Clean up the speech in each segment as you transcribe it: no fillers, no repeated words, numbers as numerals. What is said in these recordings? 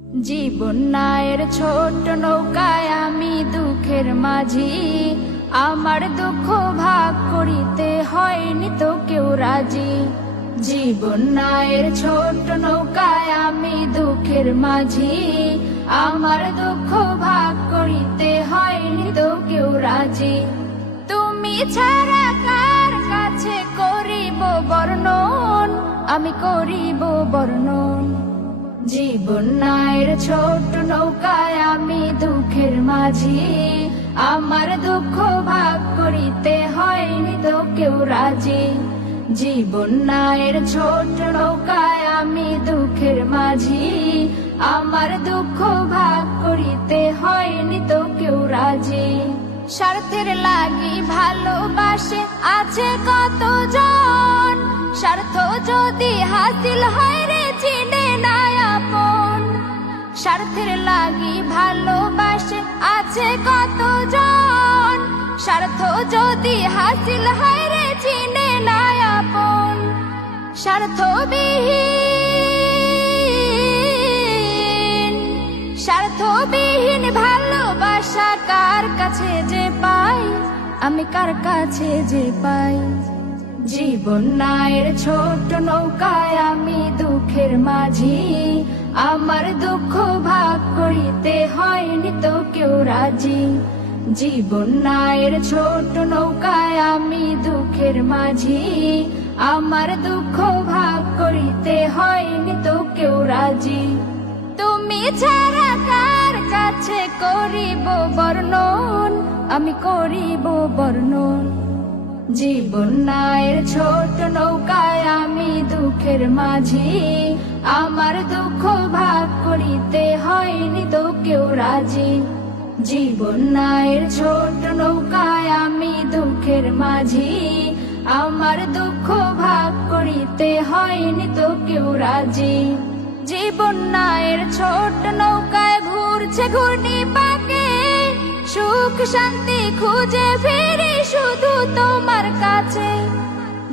জীবন নায়ের ছোট নৌকায় আমি দুঃখের মাঝি, আমার দুঃখ ভাগ করিতে হয়নি তো কেউ রাজি। জীবন নায়ের ছোট নৌকায় আমি দুঃখের মাঝি, আমার দুঃখ ভাগ করিতে হয়নি তো কেউ রাজি। তুমি ছাড়া কার কাছে করিব বর্ণন, আমি করিব বর্ণন। জীবন নায়ের ছোট নৌকায় আমি দুঃখের মাঝি, আমার দুঃখ ভাগ করিতে হয়নি তো কেউ রাজি। জীবন নায়ের ছোট নৌকায় আমি দুঃখের মাঝি, আমার দুঃখ ভাগ করিতে হয়নি তো কেউ রাজি। স্বার্থের লাগি ভালোবাসে আছে কতজন, স্বার্থ যদি হাসিল হয় রে চিনে না আপন। স্বার্থের লাগি ভালোবাসে আছে কতজন, স্বার্থ যদি হাসিল হয় রে চিনে না আপন। স্বার্থবিহীন ভালোবাসা কার কাছে যে পাই, আমি কার কাছে যে পাই। জীবন নায়ের ছোট নৌকায় আমি দুঃখের মাঝি, আমার দুঃখ ভাগ করিতে হয়নি তো কেউ রাজি। জীবন নায়ের ছোট নৌকায় আমি দুঃখের মাঝি, আমার দুঃখ ভাগ করিতে হয়নি তো কেউ রাজি। তুমি ছাড়া কার কাছে করিব বর্ণন, আমি করিব বর্ণন। জীবন নায়ের ছোট নৌকায় আমি দুঃখের মাঝি, আমার দুঃখ ভাগ করিতে হয়নি তো কেউ রাজি। জীবন নায়ের ছোট নৌকায় আমি দুঃখের মাঝি, আমার দুঃখ ভাগ করিতে হয়নি তো কেউ রাজি। জীবন নায়ের ছোট নৌকায় ঘুরছে ঘূর্ণি পাকে, সুখ শান্তি খুঁজে ফিরি শুধু তোমার কাছে।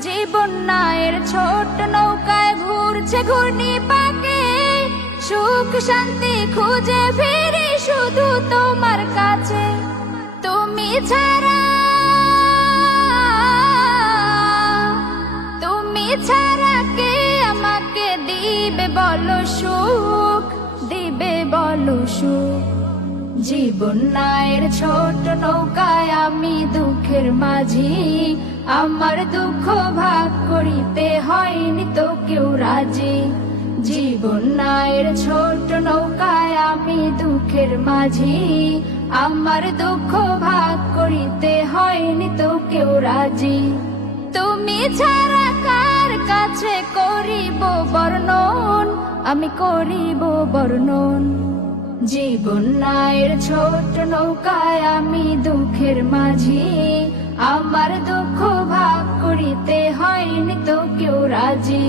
জীবন নায়ের ছোট নৌকায় ঘুরছে ঘূর্ণি পাকে, সুখ শান্তি খুঁজে ফিরি শুধু তোমার কাছে। তুমি ছাড়া কে আমাকে দিবে বলো সুখ, দিবে বলো সুখ। জীবন নায়ের ছোট নৌকায় আমি দুঃখের মাঝি, আমার দুঃখ ভাগ করিতে হয়নি তো কেউ রাজি। জীবন নায়ের ছোট নৌকায় আমি দুঃখের মাঝি, আমার দুঃখ ভাগ করিতে হয়নি তো কেউ রাজি। তুমি ছাড়া কার কাছে করিব বর্ণন, আমি করিব বর্ণন। জীবন নায়ের ছোট নৌকায় আমি দুঃখের মাঝি, আমার দুঃখ ভাগ করিতে হয়নি তো কেউ রাজি।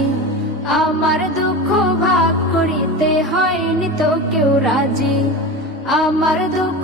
আমার দুঃখ ভাগ করিতে হয়নি তো কেউ রাজি, আমার দুঃখ